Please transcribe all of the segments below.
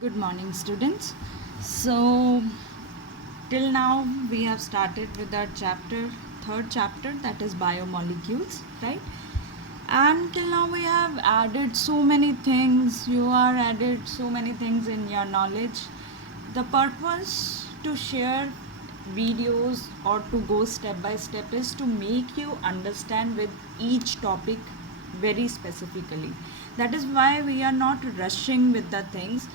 Good morning, students. So, till now we have started with our third chapter, that is biomolecules, right? And till now we have added so many things. You are added so many things in your knowledge. The purpose to share videos or to go step by step is to make you understand with each topic very specifically. That is why we are not rushing with the things,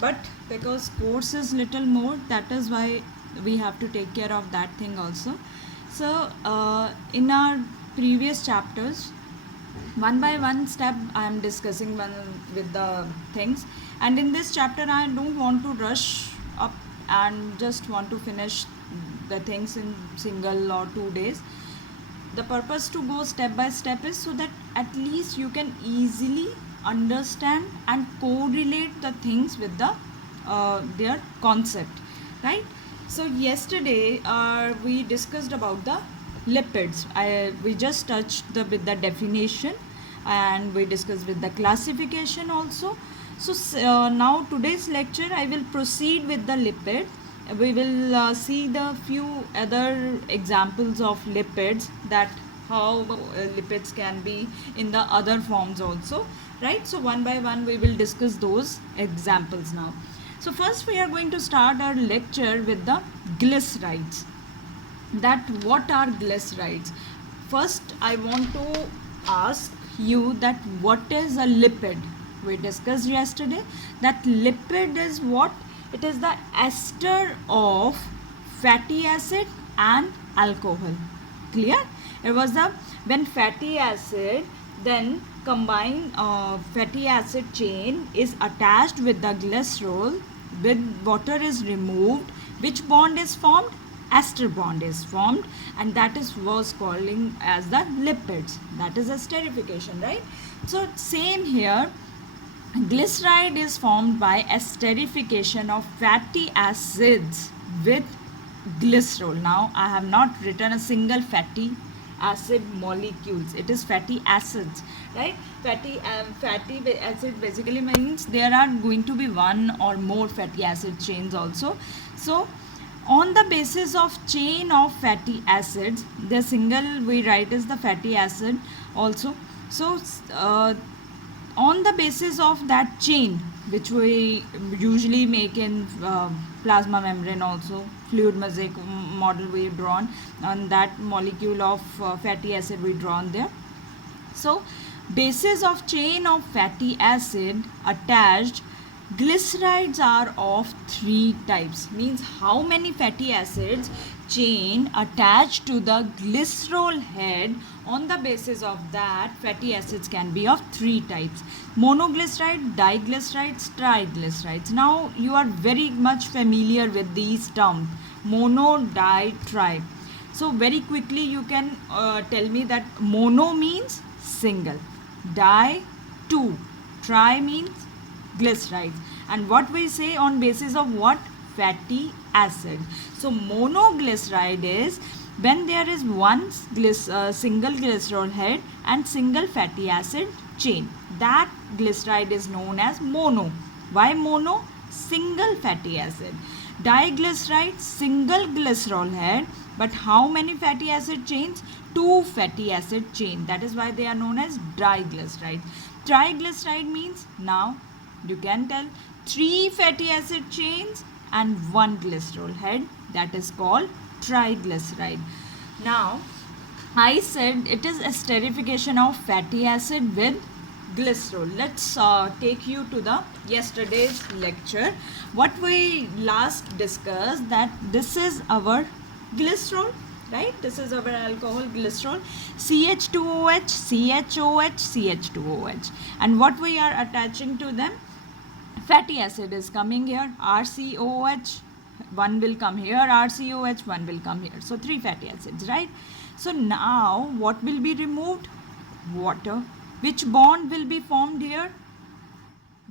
but because course is little more, that is why we have to take care of that thing also. So in our previous chapters, one by one step I am discussing one with the things, and in this chapter I don't want to rush up and just want to finish the things in single or 2 days. The purpose to go step by step is so that at least you can easily understand and correlate the things with their concept, right? So yesterday we discussed about the lipids. We just touched with the definition, and we discussed with the classification also. So now today's lecture I will proceed with the lipid. We will see the few other examples of lipids, that how lipids can be in the other forms also, right? So one by one we will discuss those examples now. So first we are going to start our lecture with the glycerides. That what are glycerides? First I want to ask you that what is a lipid. We discussed yesterday that lipid is what? It is the ester of fatty acid and alcohol. Clear? It was the when fatty acid then combine fatty acid chain is attached with the glycerol, with water is removed, which bond is formed? Ester bond is formed, and that is was calling as the lipids. That is a esterification, right? So same here, glyceride is formed by esterification of fatty acids with glycerol. Now I have not written a single fatty acid molecules. It is fatty acids, right? Fatty acid basically means there are going to be one or more fatty acid chains also. So on the basis of chain of fatty acids, the single we write is the fatty acid also. So on the basis of that chain, which we usually make in plasma membrane also, fluid mosaic model we drawn on that molecule of fatty acid we drawn there. So basis of chain of fatty acid attached, glycerides are of 3 types. Means how many fatty acids chain attached to the glycerol head, on the basis of that fatty acids can be of 3 types: monoglyceride, diglycerides, triglycerides. Now you are very much familiar with these terms: mono, di, tri. So very quickly you can tell me that mono means single, di two, tri means glycerides. And what we say on basis of what? Fatty acid. So monoglyceride is when there is one single glycerol head and single fatty acid chain. That glyceride is known as mono. Why mono? Single fatty acid. Diglyceride, single glycerol head, but how many fatty acid chains? 2 fatty acid chain. That is why they are known as diglyceride. Triglyceride means, now you can tell, 3 fatty acid chains and 1 glycerol head. That is called triglyceride. Now I said it is esterification of fatty acid with glycerol. Let's take you to the yesterday's lecture. What we last discussed, that this is our glycerol, right? This is our alcohol glycerol, CH2OH, CHOH, CH2OH. And what we are attaching to them? Fatty acid is coming here, RCOH, one will come here, RCOH, one will come here. So 3 fatty acids, right? So now what will be removed? Water. Which bond will be formed here?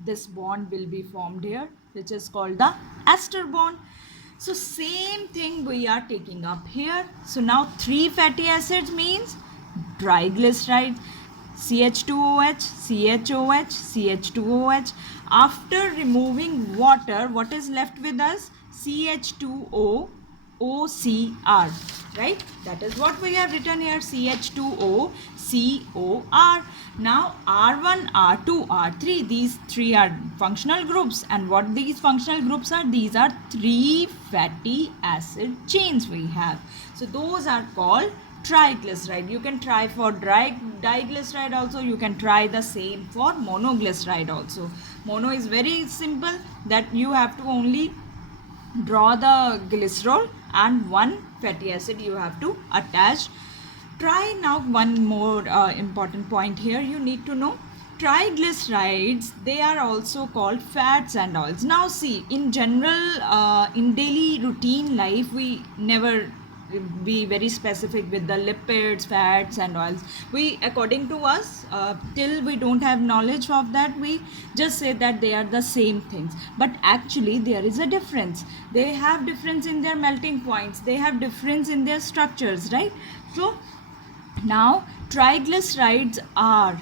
This bond will be formed here, which is called the ester bond. So same thing we are taking up here. So now 3 fatty acids means triglycerides. CH2OH, CHOH, CH2OH. After removing water, what is left with us? CH2O, OCR, right? That is what we have written here, CH2O, COR. Now R1, R2, R3, these three are functional groups, and what these functional groups are? These are three fatty acid chains we have. So those are called triglyceride. You can try for diglyceride also, you can try the same for monoglyceride also. Mono is very simple, that you have to only draw the glycerol and one fatty acid you have to attach. Try now one more important point here you need to know. Triglycerides, they are also called fats and oils. Now see, in general, in daily routine life, we never be very specific with the lipids, fats and oils. We, according to us, till we don't have knowledge of that, we just say that they are the same things, but actually there is a difference. They have difference in their melting points, they have difference in their structures, right? So now triglycerides are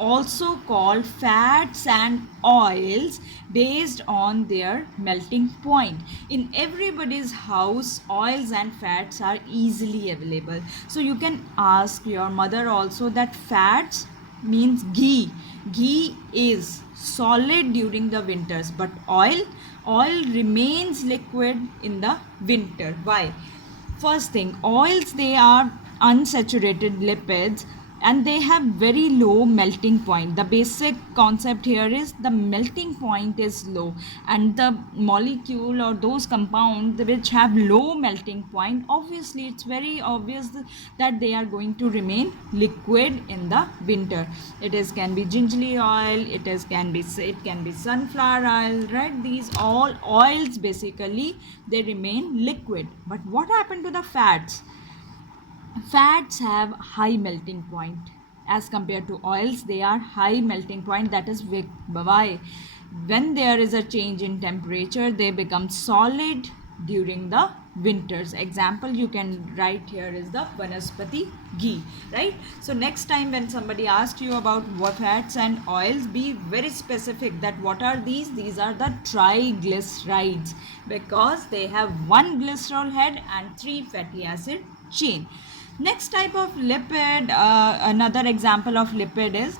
also called fats and oils based on their melting point. In everybody's house, oils and fats are easily available. So you can ask your mother also that fats means ghee. Ghee is solid during the winters, but oil remains liquid in the winter. Why? First thing, oils, they are unsaturated lipids and they have very low melting point. The basic concept here is the melting point is low, and the molecule or those compounds which have low melting point, obviously it's very obvious that they are going to remain liquid in the winter. It is can be gingerly oil, it can be sunflower oil, right? These all oils basically they remain liquid. But what happened to the fats? Fats have high melting point as compared to oils. They are high melting point. That is why when there is a change in temperature, they become solid during the winters. Example you can write here is the vanaspati ghee, right? So next time when somebody asks you about what fats and oils, be very specific that what are these. These are the triglycerides because they have one glycerol head and three fatty acid chain. Next type of lipid, another example of lipid is,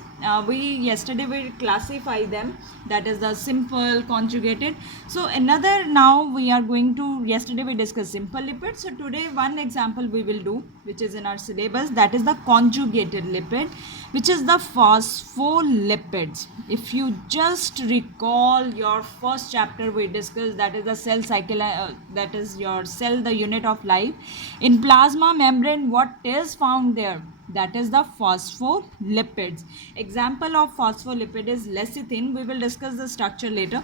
yesterday we classify them, that is the simple, conjugated. So another, now we are going to, yesterday we discussed simple lipids. So today one example we will do, which is in our syllabus, that is the conjugated lipid, which is the phospholipids. If you just recall your first chapter we discussed, that is the cell cycle, that is your cell, the unit of life. In plasma membrane, what is found there? That is the phospholipids. Example of phospholipid is lecithin. We will discuss the structure later,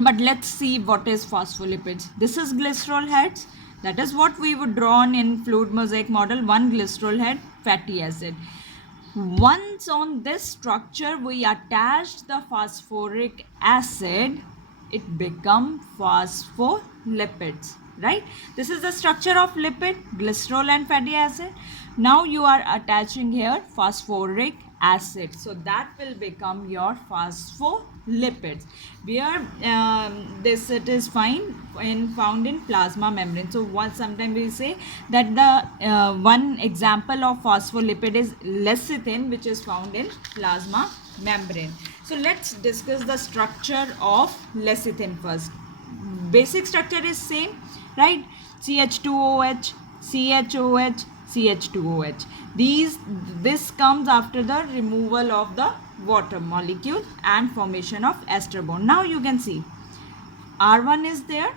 but let's see what is phospholipids. This is glycerol heads. That is what we would draw on in fluid mosaic model. One glycerol head, fatty acid. Once on this structure we attach the phosphoric acid, it become phospholipids, right? This is the structure of lipid, glycerol and fatty acid. Now you are attaching here phosphoric acid, so that will become your phospholipids. Where this it is found in plasma membrane. So sometimes we say that the one example of phospholipid is lecithin, which is found in plasma membrane. So let's discuss the structure of lecithin first. Basic structure is same, right? CH2OH, CHOH, CH2OH. This comes after the removal of the water molecule and formation of ester bond. Now you can see R1 is there,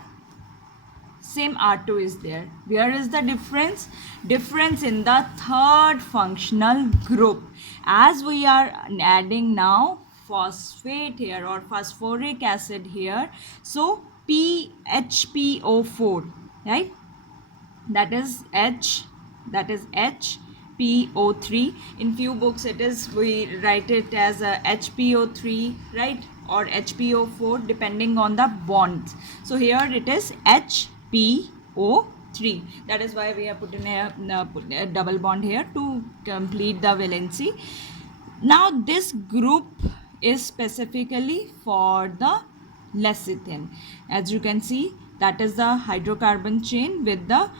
same R2 is there. Where is the difference? Difference in the third functional group. As we are adding now phosphate here or phosphoric acid here, so PHPO4, right? That is HPO3. In few books it is, we write it as a HPO3, right, or HPO4 depending on the bonds. So here it is HPO3. That is why we have put in a double bond here to complete the valency. Now this group is specifically for the lecithin. As you can see, that is the hydrocarbon chain with the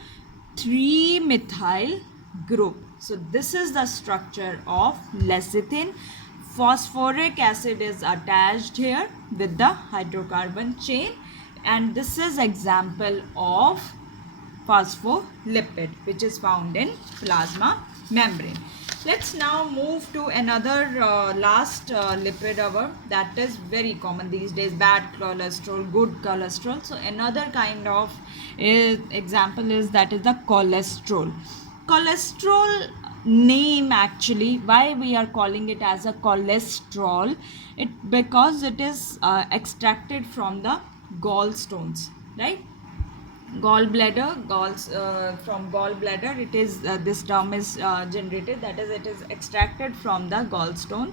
3-methyl group. So this is the structure of lecithin. Phosphoric acid is attached here with the hydrocarbon chain, and this is example of phospholipid which is found in plasma membrane. Let's now move to another last lipid that is very common these days, bad cholesterol, good cholesterol. So another kind of example is that is the cholesterol. Cholesterol name, actually why we are calling it as a cholesterol, it because it is extracted from the gallstones, right? From gallbladder it is this term is generated, that is it is extracted from the gallstone,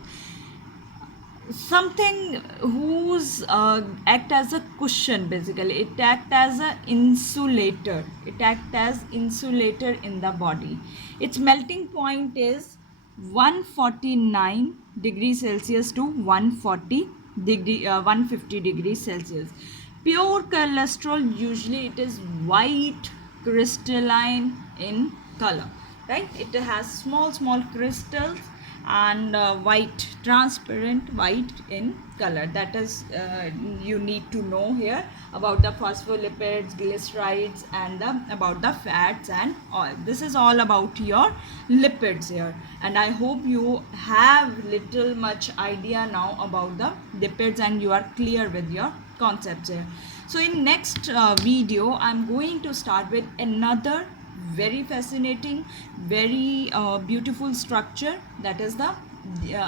something whose act as a cushion. Basically it act as a insulator, in the body. Its melting point is 149 degrees Celsius to 150 degrees Celsius. Pure cholesterol, usually it is white crystalline in color, right? It has small crystals and white, transparent white in color. That is you need to know here about the phospholipids, glycerides, and about the fats and oil. This is all about your lipids here, and I hope you have little much idea now about the lipids and you are clear with your concepts here. So in next video I'm going to start with another very fascinating, very beautiful structure, that is the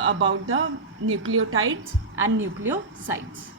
about the nucleotides and nucleosides.